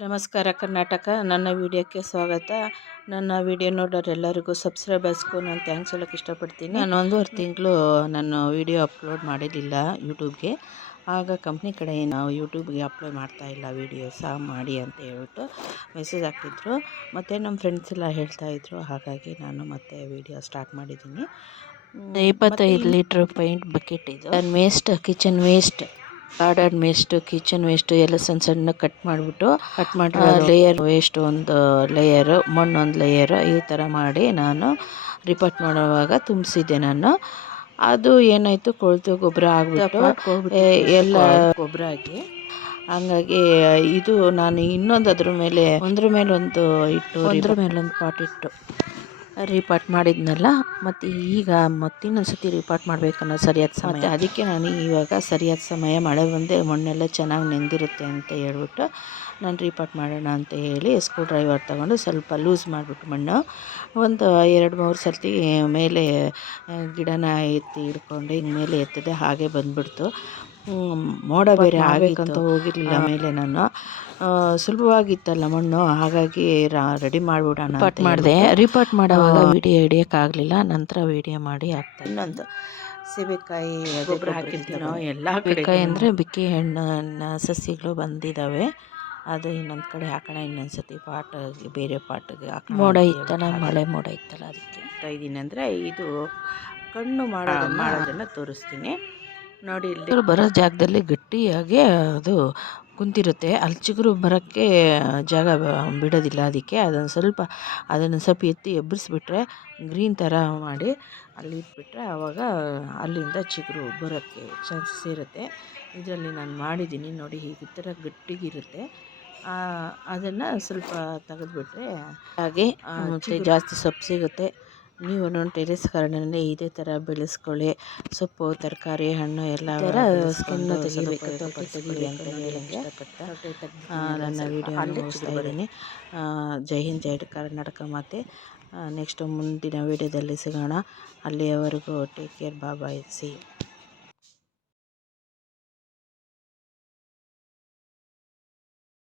ನಮಸ್ಕಾರ ಕರ್ನಾಟಕ ನನ್ನ ವಿಡಿಯೋಕ್ಕೆ ಸ್ವಾಗತ. ನನ್ನ ವಿಡಿಯೋ ನೋಡೋರೆಲ್ಲರಿಗೂ ಸಬ್ಸ್ಕ್ರೈಬರ್ಸ್ಗೂ ನಾನು ಥ್ಯಾಂಕ್ಸ್ ಹೇಳೋಕೆ ಇಷ್ಟಪಡ್ತೀನಿ. ನಾನು ಒಂದೂವರೆ ತಿಂಗಳು ನಾನು ವಿಡಿಯೋ ಅಪ್ಲೋಡ್ ಮಾಡಿರಲಿಲ್ಲ ಯೂಟ್ಯೂಬ್ಗೆ ಆಗ ಕಂಪ್ನಿ ಕಡೆ ನಾವು ಯೂಟ್ಯೂಬ್ಗೆ ಅಪ್ಲೋಡ್ ಮಾಡ್ತಾ ಇಲ್ಲ ಸಹ ಮಾಡಿ ಅಂತ ಹೇಳ್ಬಿಟ್ಟು ಮೆಸೇಜ್ ಹಾಕಿದ್ರು. ಮತ್ತು ನಮ್ಮ ಫ್ರೆಂಡ್ಸ್ ಎಲ್ಲ ಹೇಳ್ತಾಯಿದ್ರು ಹಾಗಾಗಿ ನಾನು ಮತ್ತೆ ವಿಡಿಯೋ ಸ್ಟಾರ್ಟ್ ಮಾಡಿದ್ದೀನಿ. ಇಪ್ಪತ್ತೈದು ಲೀಟ್ರ್ ಪೈಂಟ್ ಬಕೆಟ್ ಇದು. Waste kitchen waste garden waste kitchen waste ಎಲ್ಲ ಸಣ್ಣ ಸಣ್ಣ ಕಟ್ ಮಾಡಿಬಿಟ್ಟು ಕಟ್ ಮಾಡಿ ಲೇಯರ್ ವೇಸ್ಟ್ ಒಂದು ಲೇಯರ್ ಮಣ್ಣು ಒಂದು ಲೇಯರ್ ಈ ಥರ ಮಾಡಿ ನಾನು ರಿಪೋರ್ಟ್ ಮಾಡುವಾಗ ತುಂಬಿಸಿದ್ದೆ ನಾನು. ಅದು ಏನಾಯಿತು ಕೊಳ್ತು ಗೊಬ್ಬರ ಆಗ್ಬಿಟ್ಟು ಎಲ್ಲ ಗೊಬ್ಬರ ಆಗಿ ಹಂಗಾಗಿ ಇದು ನಾನು ಇನ್ನೊಂದು ಅದ್ರ ಮೇಲೆ ಒಂದ್ರ ಮೇಲೆ ಒಂದು ಇಟ್ಟು ಒಂದ್ರ ಮೇಲೆ ಒಂದು ಪಾಟ್ ಇಟ್ಟು. ರೀಪಾಟ್ ಮಾಡಿದ್ನಲ್ಲ ಮತ್ತು ಈಗ ಮತ್ತಿನ್ನೊಂದು ಸತಿ ಮಾಡಬೇಕು ಮಾಡಬೇಕನ್ನೋ ಸರಿಯಾದ ಸಮಯ. ಅದಕ್ಕೆ ನಾನು ಇವಾಗ ಸರಿಯಾದ ಸಮಯ ಮಳೆ ಬಂದೆ ಮಣ್ಣೆಲ್ಲ ಚೆನ್ನಾಗಿ ನೆಂದಿರುತ್ತೆ ಅಂತ ಹೇಳ್ಬಿಟ್ಟು ನಾನು ರಿಪಾರ್ಟ್ ಮಾಡೋಣ ಅಂತ ಹೇಳಿ ಸ್ಕ್ರೂ ಡ್ರೈವರ್ ತೊಗೊಂಡು ಸ್ವಲ್ಪ ಲೂಸ್ ಮಾಡಿಬಿಟ್ಟು ಮಣ್ಣು. ಒಂದು ಎರಡು ಮೂರು ಸರ್ತಿ ಮೇಲೆ ಗಿಡನ ಎತ್ತಿ ಹಿಡ್ಕೊಂಡು ಹಿಂಗೆ ಮೇಲೆ ಎತ್ತದೆ ಹಾಗೆ ಬಂದ್ಬಿಡ್ತು. ಮೋಡ ಬೇರೆ ಆಗಬೇಕಂತ ಹೋಗಿರಲಿಲ್ಲ ಮೇಲೆ ನಾನು. ಸುಲಭವಾಗಿತ್ತಲ್ಲ ಮಣ್ಣು ಹಾಗಾಗಿ ರೆಡಿ ಮಾಡಿಬಿಡೋಣ ಕಟ್ ಮಾಡಿದೆ. ರಿಪೋರ್ಟ್ ಮಾಡೋವಾಗ ವಿಡಿಯೋ ಹಿಡಿಯೋಕ್ಕಾಗಲಿಲ್ಲ ನಂತರ ವಿಡಿಯೋ ಮಾಡಿ ಹಾಕ್ತೀನಿ ಇನ್ನೊಂದು ಸೀಬೆಕಾಯಿ ಗೊಬ್ಬರ ಹಾಕಿರ್ತೀನೋ ಎಲ್ಲ ಬೇಕಾಯಿ ಅಂದರೆ ಬಿಕ್ಕಿ ಹಣ್ಣಿನ ಸಸಿಗಳು ಬಂದಿದ್ದಾವೆ ಅದು ಇನ್ನೊಂದು ಕಡೆ ಹಾಕೋಣ ಇನ್ನೊಂದು ಸತಿ ಪಾಟ್ ಬೇರೆ ಪಾಟಿಗೆ ಮೋಡ ಇತ್ತಲ್ಲ ಮಳೆ ಮೋಡ ಇತ್ತಲ್ಲ ಅದಕ್ಕೆ. ಇದ್ದೀನಿ ಅಂದರೆ ಇದು ಕಣ್ಣು ಮಾಡೋ ಮಾಡೋದನ್ನು ತೋರಿಸ್ತೀನಿ. ನೋಡಿ ಇಲ್ಲಿ. ಬರೋ ಜಾಗದಲ್ಲಿ ಗಟ್ಟಿಯಾಗಿ ಅದು ಕುಂತಿರುತ್ತೆ. ಅಲ್ಲಿ ಚಿಗುರು ಬರೋಕ್ಕೆ ಜಾಗ ಬಿಡೋದಿಲ್ಲ ಅದಕ್ಕೆ. ಅದನ್ನು ಸ್ವಲ್ಪ ಅದನ್ನು ಸ್ವಲ್ಪ ಎತ್ತಿ ಎಬ್ಬರಿಸ್ಬಿಟ್ರೆ ಗ್ರೀನ್ ಥರ ಮಾಡಿ ಅಲ್ಲಿ ಇಟ್ಬಿಟ್ರೆ ಆವಾಗ ಅಲ್ಲಿಂದ ಚಿಗುರು ಬರೋಕ್ಕೆ ಚಾನ್ಸಸ್ ಇರುತ್ತೆ. ಇದರಲ್ಲಿ ನಾನು ಮಾಡಿದ್ದೀನಿ. ನೋಡಿ ಹೀಗೆ ಈ ಥರ ಗಟ್ಟಿಗಿರುತ್ತೆ. ಅದನ್ನು ಸ್ವಲ್ಪ ತೆಗೆದ್ಬಿಟ್ರೆ ಹಾಗೆ ಜಾಸ್ತಿ ಸೊಪ್ಪು ಸಿಗುತ್ತೆ. ನೀವು ಒಂದು ಟೆರೆಸ್ ಗಾರ್ಡನಲ್ಲಿ ಇದೇ ಥರ ಬೆಳೆಸ್ಕೊಳ್ಳಿ. ಸೊಪ್ಪು ತರಕಾರಿ ಹಣ್ಣು ಎಲ್ಲ ಥರ ಸ್ಕಿನ್ನ ತೆಗಿಬೇಕು ತೊಟ್ಟೆ ತೆಗಿಲಿ ಅಂತ ಹೇಳೋಕ್ಕೆ ನನ್ನ ವೀಡಿಯೋ ಮುಗಿಸ್ತಾ ಇದ್ದೀನಿ. ಜೈ ಹಿಂದ್ ಜೈ ಕರ್ನಾಟಕ ಮತ್ತೆ ನೆಕ್ಸ್ಟ್ ಮುಂದಿನ ವೀಡಿಯೋದಲ್ಲಿ ಸಿಗೋಣ. ಅಲ್ಲಿಯವರೆಗೂ ಟೇಕ್ ಕೇರ್ ಬಾಬಾಯ್ ಸಿ